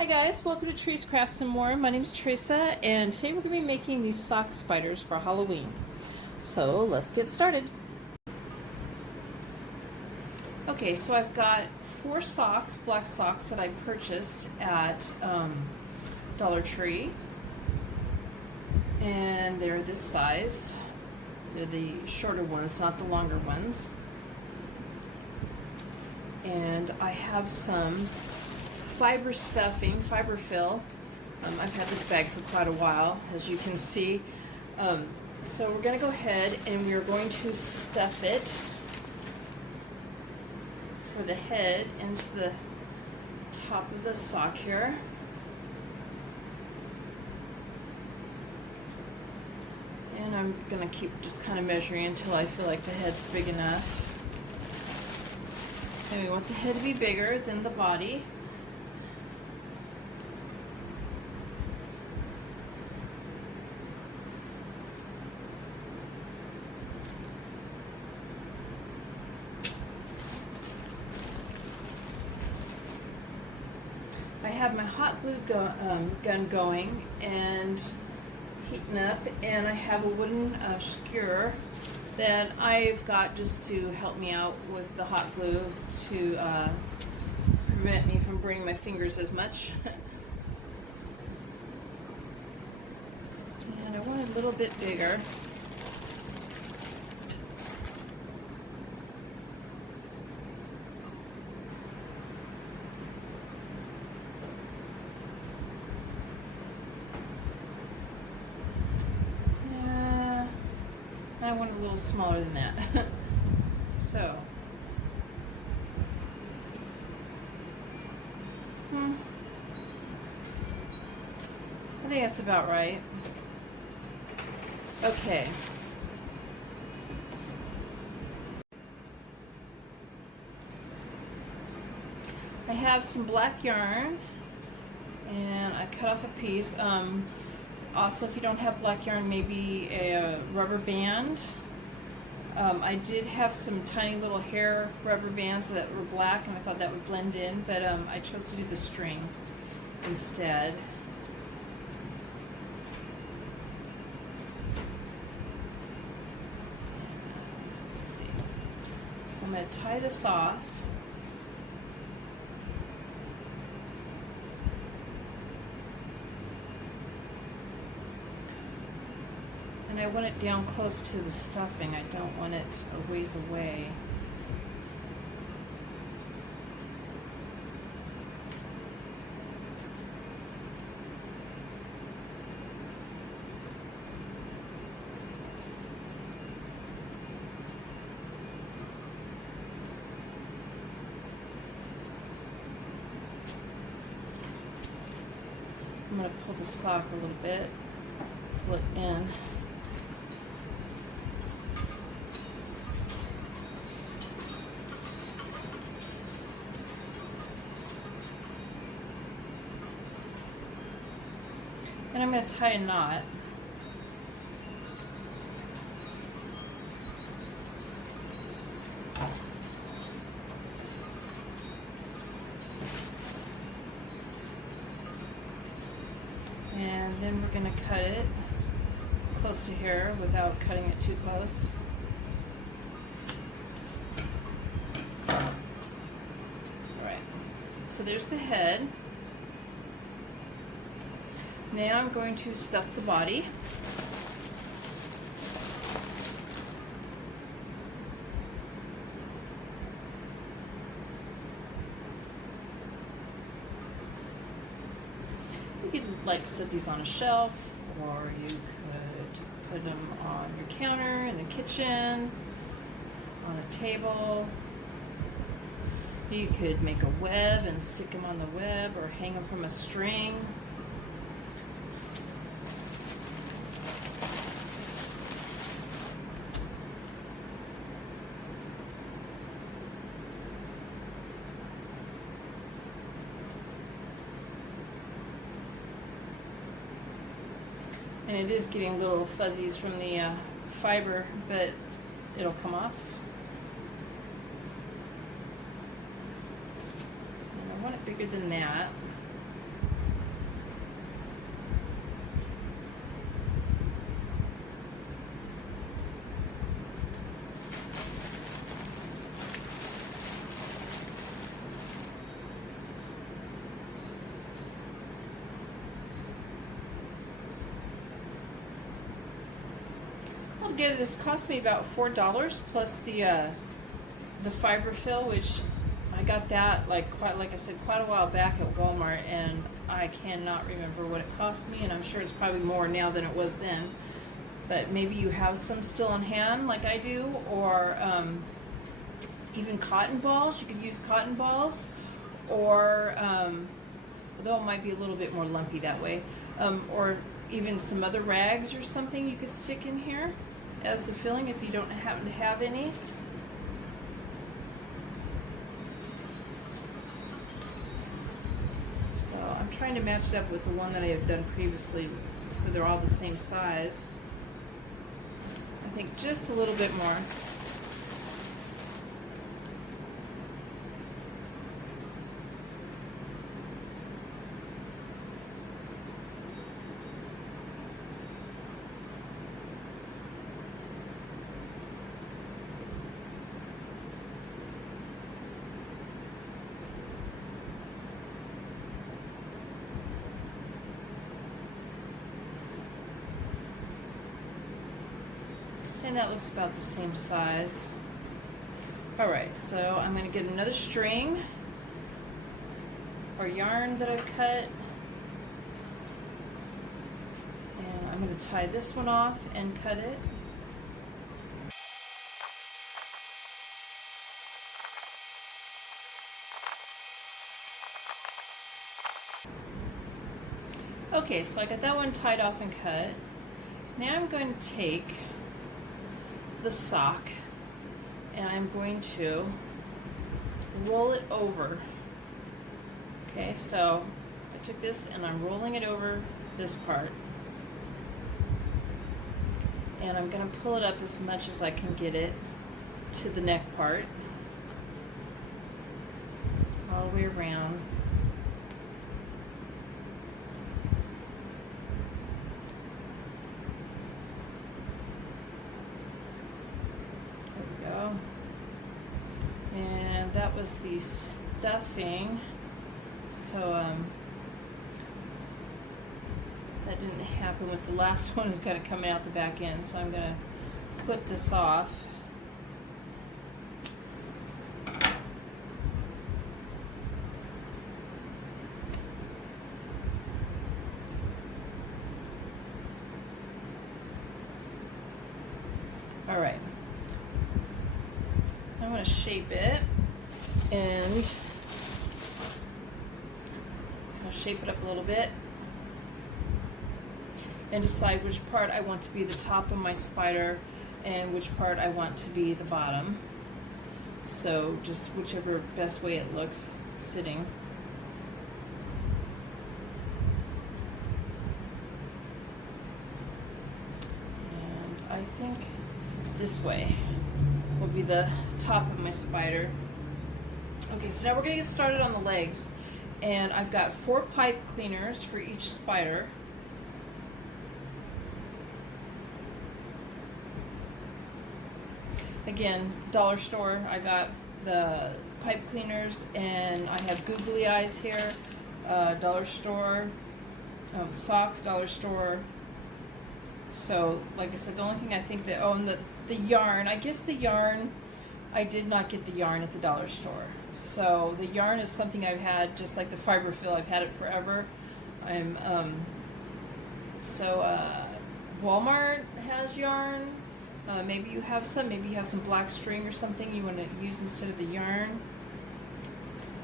Hi guys, welcome to Trees Crafts and More. My name is Teresa, and today we're going to be making these sock spiders for Halloween. So let's get started. Okay, so I've got 4 socks, black socks that I purchased at Dollar Tree, and they're this size. They're the shorter ones, not the longer ones. And I have some fiber stuffing, fiber fill. I've had this bag for quite a while, as you can see. So we're going to go ahead and we're going to stuff it for the head into the top of the sock here. And I'm going to keep just kind of measuring until I feel like the head's big enough. And we want the head to be bigger than the body. I have my hot glue gun going and heating up, and I have a wooden skewer that I've got just to help me out with the hot glue to prevent me from burning my fingers as much. And I want it a little bit bigger. I want it a little smaller than that. So, I think that's about right. Okay. I have some black yarn, and I cut off a piece. Also, if you don't have black yarn, maybe a rubber band. I did have some tiny little hair rubber bands that were black, and I thought that would blend in, but I chose to do the string instead. Let's see. So I'm going to tie this off. And I want it down close to the stuffing. I don't want it a ways away. I'm going to pull the sock a little bit, pull it in. And I'm going to tie a knot. And then we're going to cut it close to here without cutting it too close. Alright, so there's the head. Now I'm going to stuff the body. You could like set these on a shelf, or you could put them on your counter in the kitchen, on a table. You could make a web and stick them on the web, or hang them from a string. And it is getting little fuzzies from the fiber, but it'll come off. And I want it bigger than that. together. This cost me about $4 plus the fiber fill, which I got that like I said, quite a while back at Walmart, and I cannot remember what it cost me, and I'm sure it's probably more now than it was then. But maybe you have some still on hand like I do, or even cotton balls. You could use cotton balls, or although it might be a little bit more lumpy that way, or even some other rags or something you could stick in here as the filling if you don't happen to have any. So I'm trying to match it up with the one that I have done previously so they're all the same size. I think just a little bit more. And that looks about the same size. Alright, so I'm going to get another string or yarn that I've cut. And I'm going to tie this one off and cut it. Okay, so I got that one tied off and cut. Now I'm going to take the sock and I'm going to roll it over. Okay, so I took this and I'm rolling it over this part, and I'm going to pull it up as much as I can get it to the neck part all the way around. And that was the stuffing, so that didn't happen with the last one. It's got to come out the back end, so I'm going to clip this off. All right. I'm going to shape it, and I'll shape it up a little bit and decide which part I want to be the top of my spider and which part I want to be the bottom. So just whichever best way it looks sitting. And I think this way will be the top of my spider. Okay, so now we're going to get started on the legs, and I've got 4 pipe cleaners for each spider. Again, dollar store, I got the pipe cleaners, and I have googly eyes here, dollar store, socks, dollar store. So, like I said, the only thing I think that, and the yarn, I guess the yarn, I did not get the yarn at the dollar store. So the yarn is something I've had, just like the fiber fill, I've had it forever. Walmart has yarn. Maybe you have some, black string or something you want to use instead of the yarn.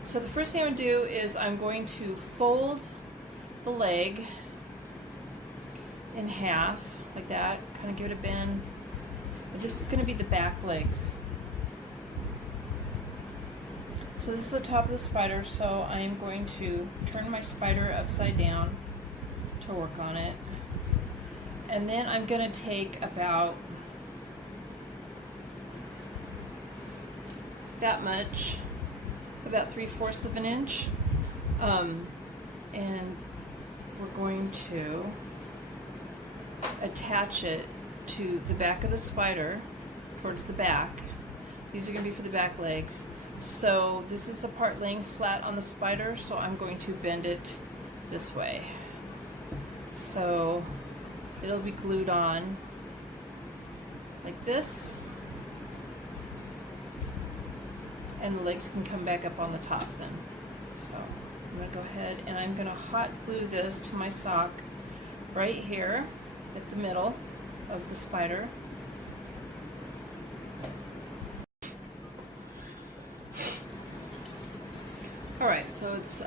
So the first thing I'm going to do is I'm going to fold the leg in half, like that, kind of give it a bend. This is going to be the back legs. So this is the top of the spider, so I'm going to turn my spider upside down to work on it. And then I'm going to take about that much, about 3/4 of an inch, and we're going to attach it to the back of the spider, towards the back. These are going to be for the back legs. So this is the part laying flat on the spider, so I'm going to bend it this way. So it'll be glued on. like this. And the legs can come back up on the top then. So I'm going to go ahead and I'm going to hot glue this to my sock right here at the middle of the spider. Alright, so it's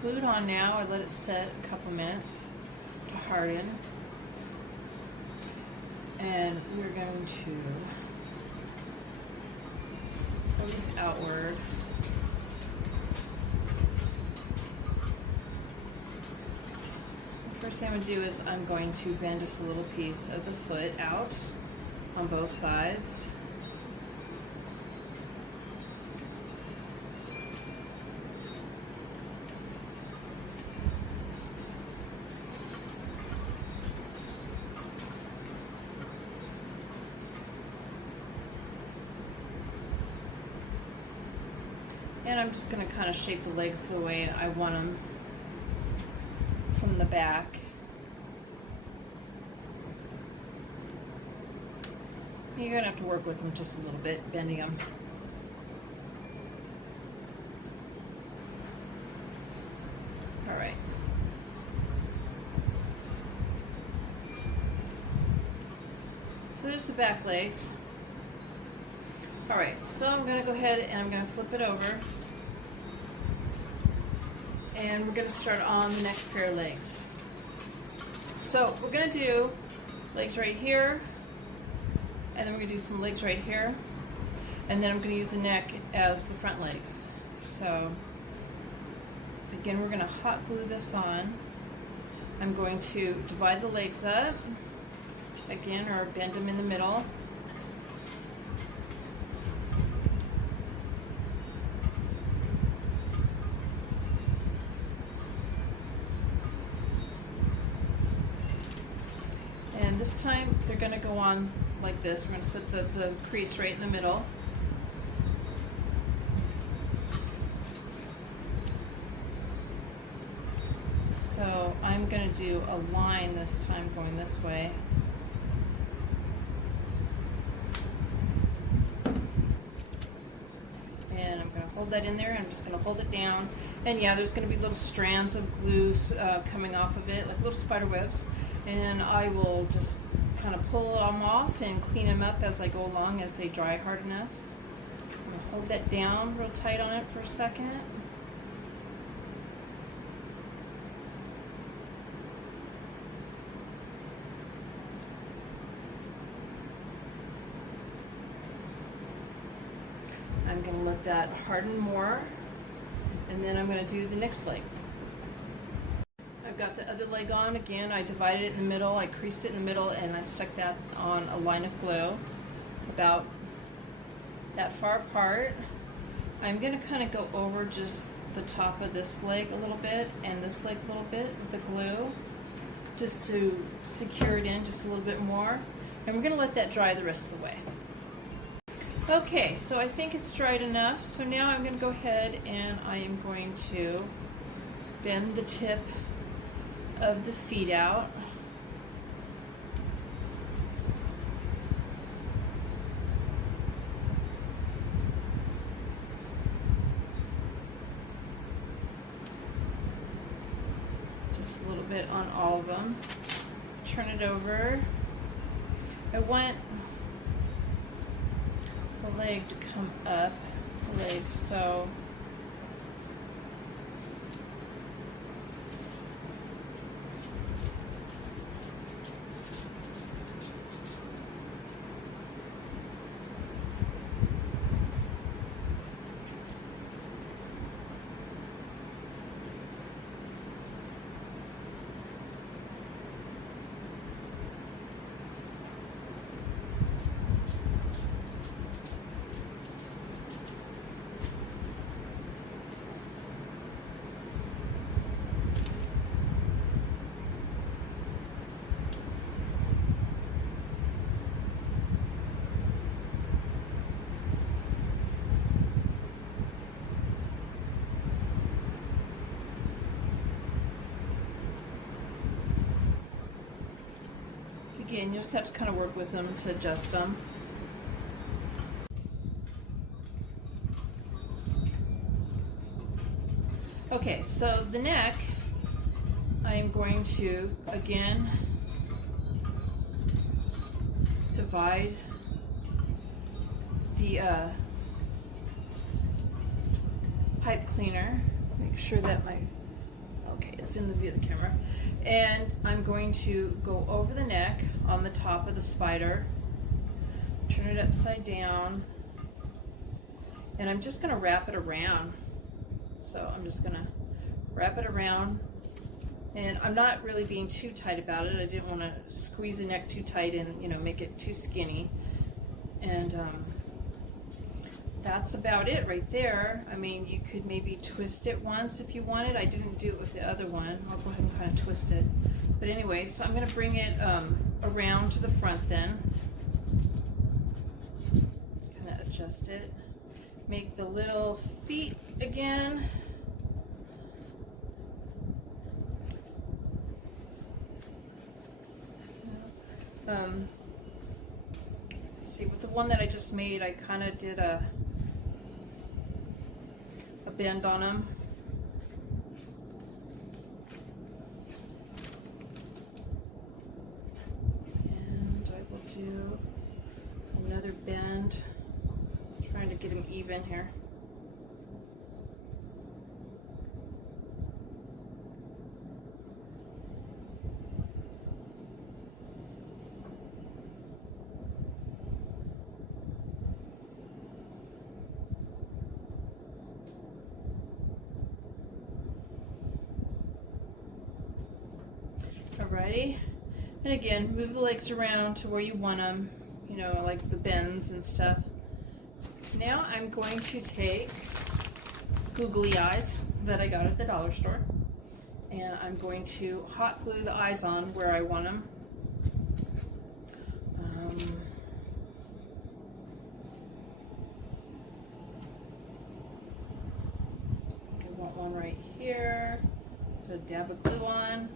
glued on now. I let it set a couple minutes to harden. And we're going to pull these outward. The first thing I'm going to do is I'm going to bend just a little piece of the foot out on both sides. And I'm just going to kind of shape the legs the way I want them from the back. You're going to have to work with them just a little bit, bending them. All right. So there's the back legs. All right, so I'm going to go ahead and I'm going to flip it over. And we're going to start on the next pair of legs. So we're going to do legs right here, and then we're going to do some legs right here, and then I'm going to use the neck as the front legs. So again, we're going to hot glue this on. I'm going to divide the legs up again, or bend them in the middle. And this time they're going to go on like this. We're going to set the crease right in the middle. So I'm going to do a line this time going this way. And I'm going to hold that in there. I'm just going to hold it down. And yeah, there's going to be little strands of glue coming off of it, like little spider webs. And I will just kind of pull them off and clean them up as I go along as they dry hard enough. I'm going to hold that down real tight on it for a second. I'm going to let that harden more, and then I'm going to do the next leg. I've got the other leg on again. I divided it in the middle, I creased it in the middle, and I stuck that on a line of glue about that far apart. I'm going to kind of go over just the top of this leg a little bit and this leg a little bit with the glue, just to secure it in just a little bit more. And we're going to let that dry the rest of the way. Okay, so I think it's dried enough. So now I'm going to go ahead and I am going to bend the tip of the feet out. Just a little bit on all of them. Turn it over. I want the leg to come up, the leg, so Again, you just have to kind of work with them to adjust them. Okay, so the neck, I am going to, again, divide the pipe cleaner. Make sure that okay, it's in the view of the camera. And I'm going to go over the neck on the top of the spider, turn it upside down, and I'm just going to wrap it around. So I'm just going to wrap it around, and I'm not really being too tight about it. I didn't want to squeeze the neck too tight and, you know, make it too skinny. And that's about it right there. I mean, you could maybe twist it once if you wanted. I didn't do it with the other one. I'll go ahead and kind of twist it. But anyway, so I'm going to bring it around to the front then. Kind of adjust it. Make the little feet again. See, with the one that I just made, I kind of did a bend on them. And I will do another bend, trying to get them even here. Alrighty, and again, move the legs around to where you want them, you know, like the bends and stuff. Now I'm going to take googly eyes that I got at the dollar store, and I'm going to hot glue the eyes on where I want them. I want one right here. Put a dab of glue on.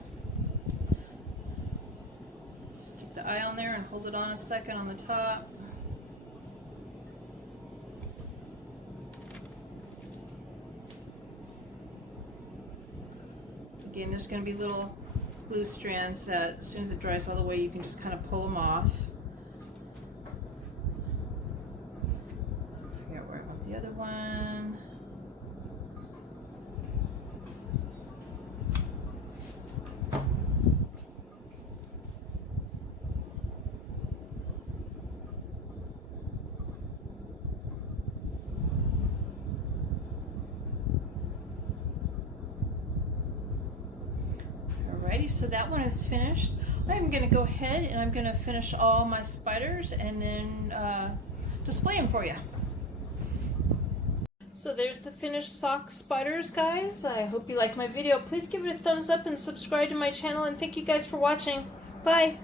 Stick the eye on there and hold it on a second on the top. Again, there's going to be little glue strands that as soon as it dries all the way, you can just kind of pull them off. Figure out where I want the other one. Alrighty, so that one is finished. I'm going to go ahead and I'm going to finish all my spiders and then display them for you. So there's the finished sock spiders, guys. I hope you like my video. Please give it a thumbs up and subscribe to my channel, and thank you guys for watching. Bye!